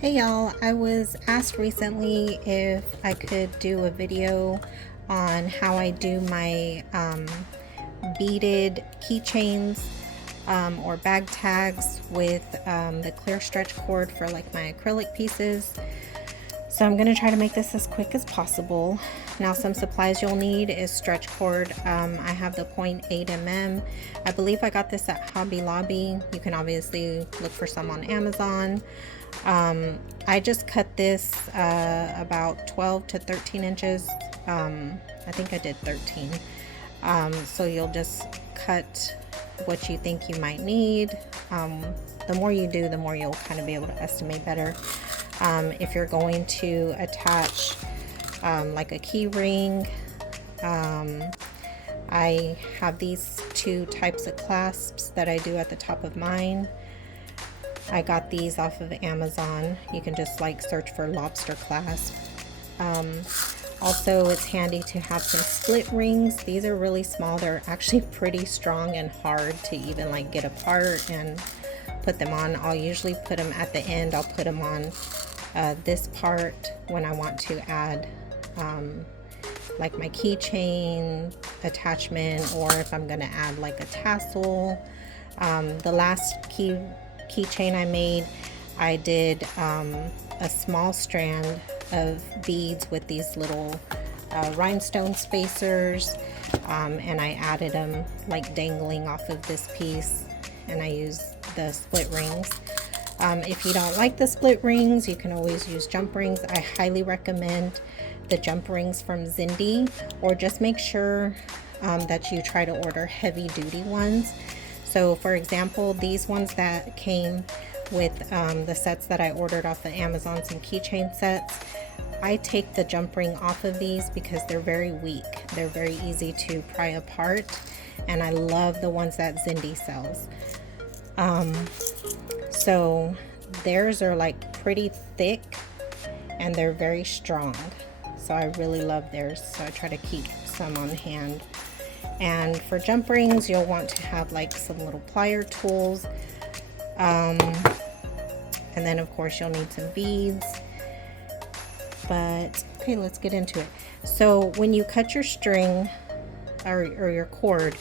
Hey y'all, I was asked recently if I could do a video on how I do my beaded keychains or bag tags with the clear stretch cord for like my acrylic pieces. So I'm going to try to make this as quick as possible. Now some supplies you'll need is stretch cord. I have the 0.8 mm. I believe I got this at Hobby Lobby. You can obviously look for some on Amazon. I just cut this about 12 to 13 inches. I think I did 13. So you'll just cut what you think you might need. The more you do, the more you'll kind of be able to estimate better. If you're going to attach like a key ring, I have these two types of clasps that I do at the top of mine. I got these off of Amazon. You can just like search for lobster clasp. Also, it's handy to have some split rings. These are really small. They're actually pretty strong and hard to even like get apart and put them on. I'll usually put them at the end. I'll put them on this part when I want to add like my keychain attachment, or if I'm gonna add like a tassel. The last keychain I made, I did a small strand of beads with these little rhinestone spacers, and I added them like dangling off of this piece, and I used the split rings. If you don't like the split rings, you can always use jump rings. I highly recommend the jump rings from Zindy, or just make sure that you try to order heavy duty ones. So for example, these ones that came with the sets that I ordered off of Amazon, some keychain sets, I take the jump ring off of these because they're very weak. They're very easy to pry apart, and I love the ones that Zindy sells. So theirs are like pretty thick and they're very strong. So I really love theirs. So I try to keep some on hand. And for jump rings, you'll want to have like some little plier tools. And then of course you'll need some beads. But okay, let's get into it. So when you cut your string or your cord,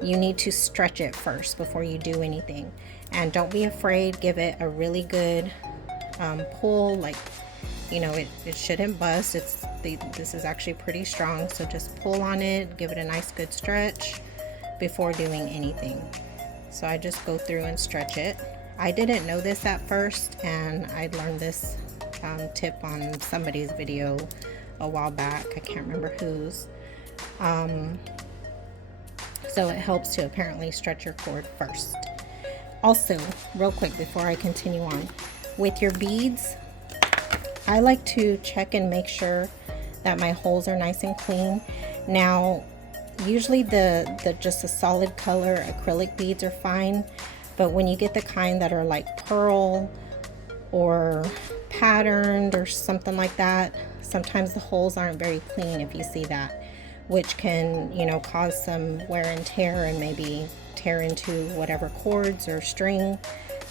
you need to stretch it first before you do anything. And don't be afraid, give it a really good pull. Like, you know, it shouldn't bust. This is actually pretty strong, so just pull on it, give it a nice good stretch before doing anything. So I just go through and stretch it. I didn't know this at first, and I learned this tip on somebody's video a while back. I can't remember whose. So it helps to apparently stretch your cord first. Also, real quick before I continue on, with your beads, I like to check and make sure that my holes are nice and clean. Now, usually the just a solid color acrylic beads are fine, but when you get the kind that are like pearl or patterned or something like that, sometimes the holes aren't very clean, if you see that, which can, you know, cause some wear and tear and maybe tear into whatever cords or string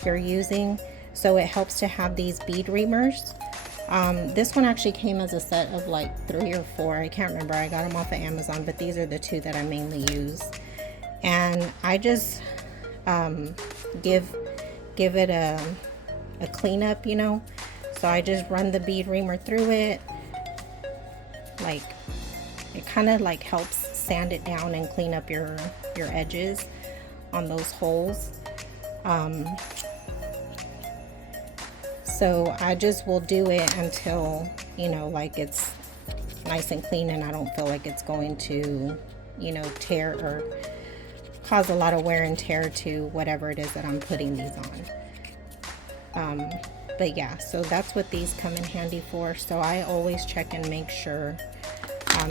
you're using. So it helps to have these bead reamers. This one actually came as a set of like 3 or 4. I can't remember. I got them off of Amazon, but these are the 2 that I mainly use. And I just give it a cleanup, you know. So I just run the bead reamer through it. Like, it kind of like helps sand it down and clean up your edges on those holes. So I just will do it until, you know, like it's nice and clean and I don't feel like it's going to, you know, tear or cause a lot of wear and tear to whatever it is that I'm putting these on. But yeah, so that's what these come in handy for. So I always check and make sure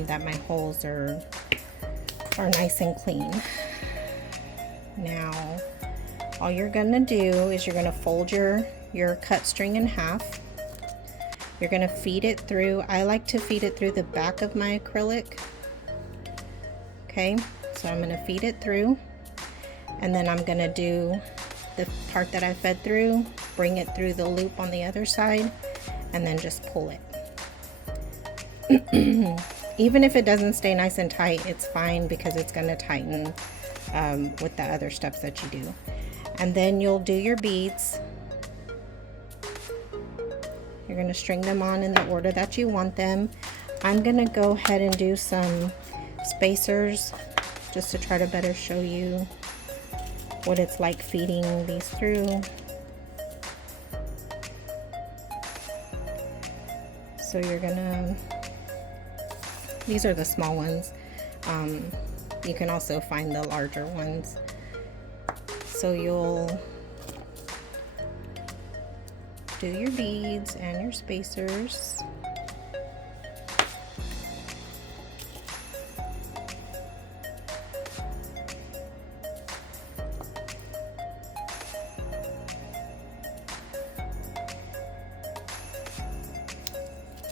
that my holes are nice and clean. Now, all you're gonna do is you're gonna fold your cut string in half. You're gonna feed it through. I like to feed it through the back of my acrylic. Okay, so I'm gonna feed it through, and then I'm gonna do the part that I fed through, bring it through the loop on the other side, and then just pull it. Even if it doesn't stay nice and tight, it's fine because it's going to tighten with the other steps that you do. And then you'll do your beads. You're going to string them on in the order that you want them. I'm going to go ahead and do some spacers just to try to better show you what it's like feeding these through. So you're gonna, these are the small ones. You can also find the larger ones. So you'll do your beads and your spacers.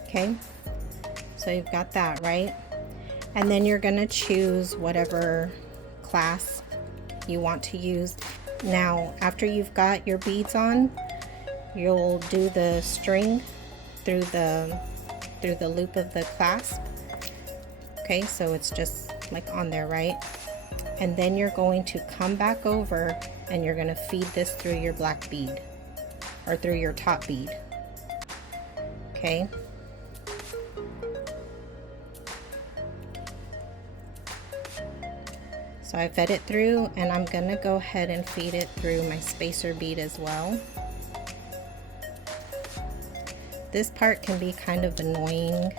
Okay, so you've got that, right? And then you're gonna choose whatever clasp you want to use. Now, after you've got your beads on, you'll do the string through the loop of the clasp. Okay, so it's just like on there, right? And then you're going to come back over and you're gonna feed this through your black bead or through your top bead. Okay. So I fed it through, and I'm gonna go ahead and feed it through my spacer bead as well. This part can be kind of annoying.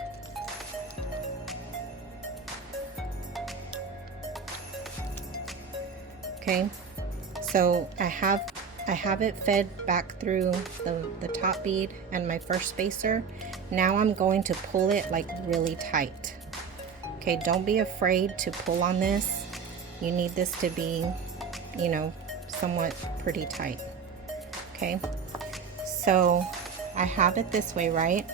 Okay, so I have it fed back through the top bead and my first spacer. Now I'm going to pull it like really tight. Okay, don't be afraid to pull on this. You need this to be, you know, somewhat pretty tight. Okay, so I have it this way, right?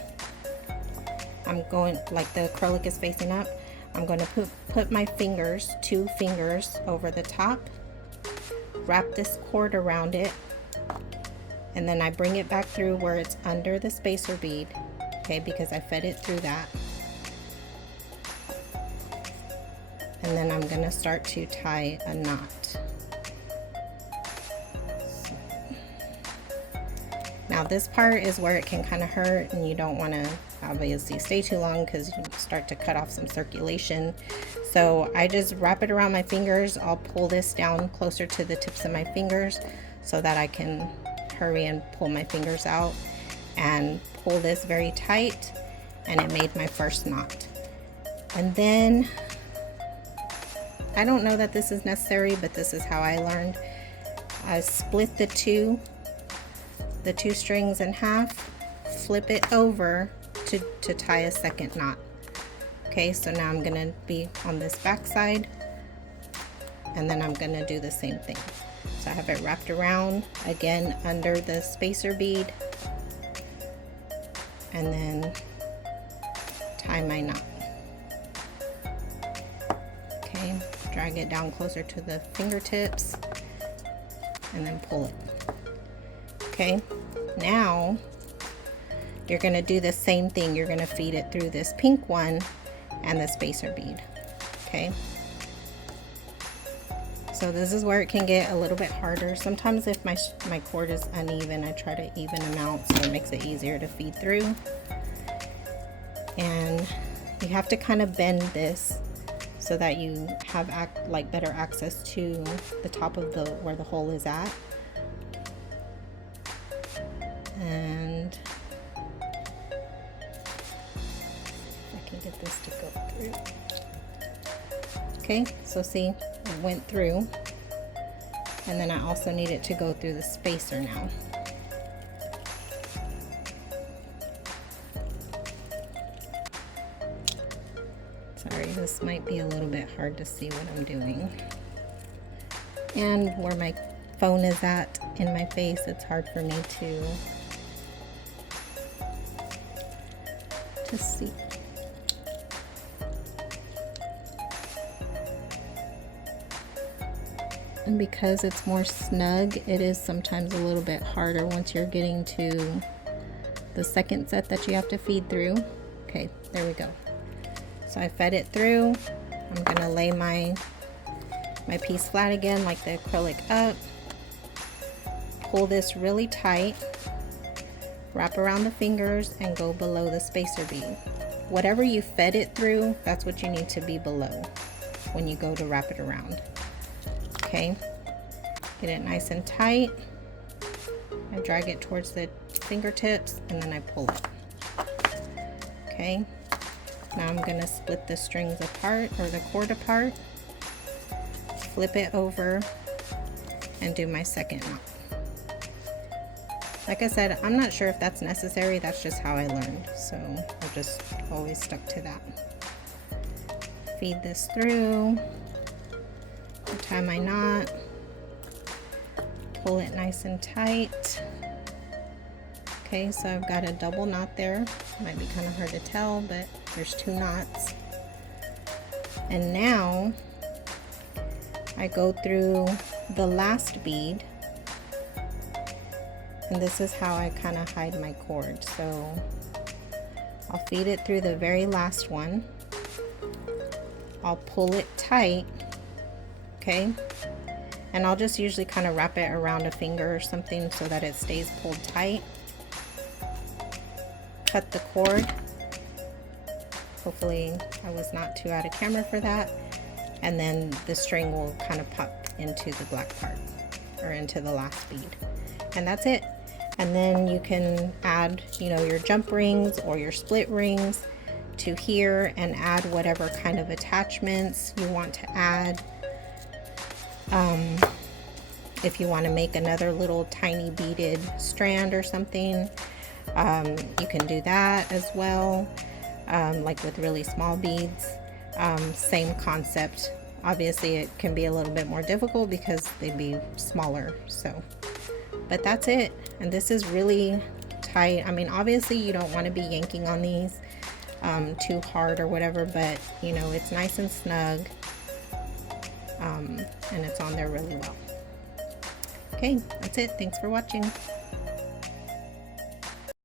I'm going, like the acrylic is facing up, I'm going to put my fingers, 2 fingers over the top, wrap this cord around it, and then I bring it back through where it's under the spacer bead, okay, because I fed it through that. And then I'm going to start to tie a knot. Now this part is where it can kind of hurt, and you don't want to obviously stay too long because you start to cut off some circulation. So I just wrap it around my fingers. I'll pull this down closer to the tips of my fingers so that I can hurry and pull my fingers out and pull this very tight, and it made my first knot. And then I don't know that this is necessary, but this is how I learned. I split the two strings in half, flip it over to tie a second knot. Okay, so now I'm gonna be on this back side, and then I'm gonna do the same thing. So I have it wrapped around again under the spacer bead, and then tie my knot. Okay, drag it down closer to the fingertips and then pull it. Okay, now you're going to do the same thing. You're going to feed it through this pink one and the spacer bead. Okay, so this is where it can get a little bit harder. Sometimes if my cord is uneven, I try to even them out so it makes it easier to feed through. And you have to kind of bend this so that you have like better access to the top of where the hole is at. And I can get this to go through. Okay, so see, it went through, and then I also need it to go through the spacer now. Sorry, this might be a little bit hard to see what I'm doing. And where my phone is at in my face, it's hard for me to see. And because it's more snug, it is sometimes a little bit harder once you're getting to the second set that you have to feed through. Okay, there we go. So I fed it through. I'm gonna lay my piece flat again, like the acrylic up. Pull this really tight, wrap around the fingers, and go below the spacer bead. Whatever you fed it through, that's what you need to be below when you go to wrap it around. Okay, get it nice and tight. I drag it towards the fingertips and then I pull it. Okay, now I'm gonna split the strings apart, or the cord apart, flip it over, and do my second knot. Like I said, I'm not sure if that's necessary, that's just how I learned, so I've just always stuck to that. Feed this through, tie my knot, pull it nice and tight. Okay, so I've got a double knot there. Might be kind of hard to tell, but there's 2 knots. And now I go through the last bead, and this is how I kind of hide my cord. So I'll feed it through the very last one. I'll pull it tight, okay? And I'll just usually kind of wrap it around a finger or something so that it stays pulled tight. Cut the cord. Hopefully I was not too out of camera for that. And then the string will kind of pop into the black part, or into the last bead. And that's it. And then you can add, you know, your jump rings or your split rings to here and add whatever kind of attachments you want to add. If you want to make another little tiny beaded strand or something, you can do that as well, like with really small beads. Same concept. Obviously it can be a little bit more difficult because they'd be smaller, so, but that's it. And this is really tight. I mean, obviously you don't want to be yanking on these too hard or whatever, but you know, it's nice and snug, and it's on there really well. Okay, that's it. Thanks for watching.